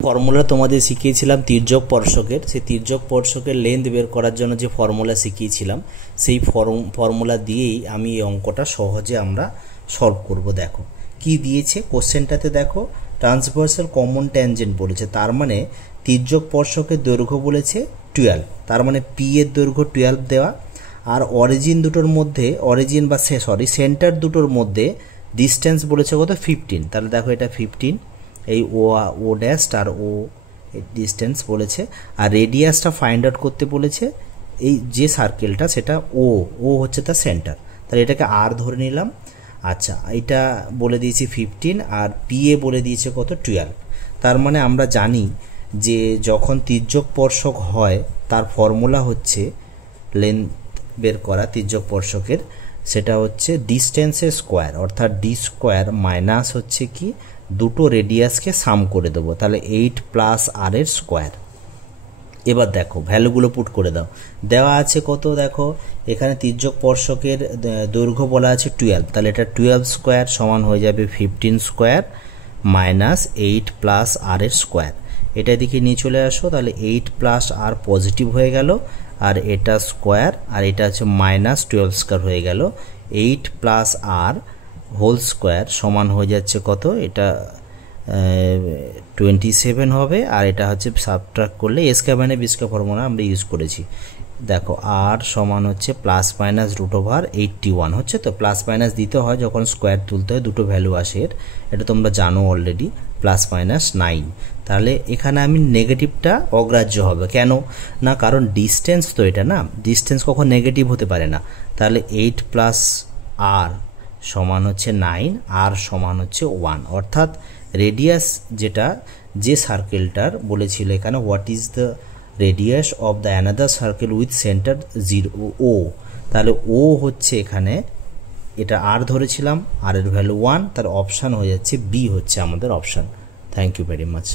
Formula তোমাদের শিখিয়েছিলাম তির্যক স্পর্শকের, সেই তির্যক স্পর্শকের লেন্থ বের করার জন্য যে ফর্মুলা শিখিয়েছিলাম সেই ফর্মুলা দিয়েই আমি এই অঙ্কটা সহজে আমরা সলভ করব। দেখো কি দিয়েছে কোশ্চেনটাতে, দেখো ট্রান্সভার্সাল কমন ট্যানজেন্ট বলেছে, তার মানে তির্যক স্পর্শকের দৈর্ঘ্য বলেছে 12, তার মানে পি এর দৈর্ঘ্য 12 দেওয়া, আর অরিজিন দুটোর মধ্যে সেন্টার দুটোর মধ্যে ডিস্টেন্স বলেছে কত 15, তাহলে দেখো এটা 15, এই ও ড্যাশ আর ও ডিস্টেন্স বলেছে, আর রেডিয়াসটা ফাইন্ড আউট করতে বলেছে এই যে সার্কেলটা সেটা ও হচ্ছে তার সেন্টার, তাহলে এটাকে আর ধরে নিলাম। আচ্ছা, এটা বলে দিয়েছি 15 আর পি এ বলে দিয়েছে কত 12, তার মানে আমরা জানি যে যখন তির্যক স্পর্শক হয় তার ফর্মুলা হচ্ছে লেন্থ বের করা তির্যক স্পর্শকের, সেটা হচ্ছে ডিস্টেন্সের স্কোয়ার, অর্থাৎ ডি স্কোয়ার মাইনাস হচ্ছে কি দুটো রেডিয়াসকে সাম করে দেবো, তাহলে 8 প্লাস আর এর স্কোয়ার। এবার দেখো ভ্যালুগুলো পুট করে দাও, দেওয়া আছে কত, দেখো এখানে তির্যক স্পর্শকের দৈর্ঘ্য বলা আছে 12, তাহলে এটা 12 স্কোয়ার সমান হয়ে যাবে 15 স্কোয়ার মাইনাস 8 প্লাস আর এর স্কোয়ার। এটা দিকে নিয়ে চলে আসো, তাহলে 8 প্লাস আর পজিটিভ হয়ে গেল, আর এটা স্কোয়ার, আর এটা হচ্ছে মাইনাস 12 স্কোয়ার হয়ে গেল, 8 প্লাস আর হোল স্কোয়ার সমান হয়ে যাচ্ছে কত, এটা 27 হবে, আর এটা হচ্ছে সাবট্রাক্ট করলে এ স্কোয়ার মানে বি স্কোয়ার ফর্মুলা আমরা ইউজ করেছি। দেখো আর সমান হচ্ছে প্লাস মাইনাস √81 হচ্ছে, তো প্লাস মাইনাস দিতে হয় যখন স্কোয়ার তুলতে হয়, দুটো ভ্যালু আসে এর, এটা তোমরা জানো অলরেডি, প্লাস মাইনাস 9। তাহলে এখানে আমি নেগেটিভটা অগ্রাহ্য হবে, কেন না, কারণ ডিস্টেন্স তো এটা না, ডিস্টেন্স কখন নেগেটিভ হতে পারে না, তাহলে 8 প্লাস আর সমান হচ্ছে 9, আর সমান হচ্ছে 1, অর্থাৎ রেডিয়াস যেটা যে সার্কেলটার বলেছিল এখানে what is the radius of the another circle with centre 0 ও, তাহলে ও হচ্ছে এখানে, এটা আর ধরেছিলাম, আর এর ভ্যালু 1, তার অপশান হয়ে যাচ্ছে বি হচ্ছে আমাদের option. Thank you very much.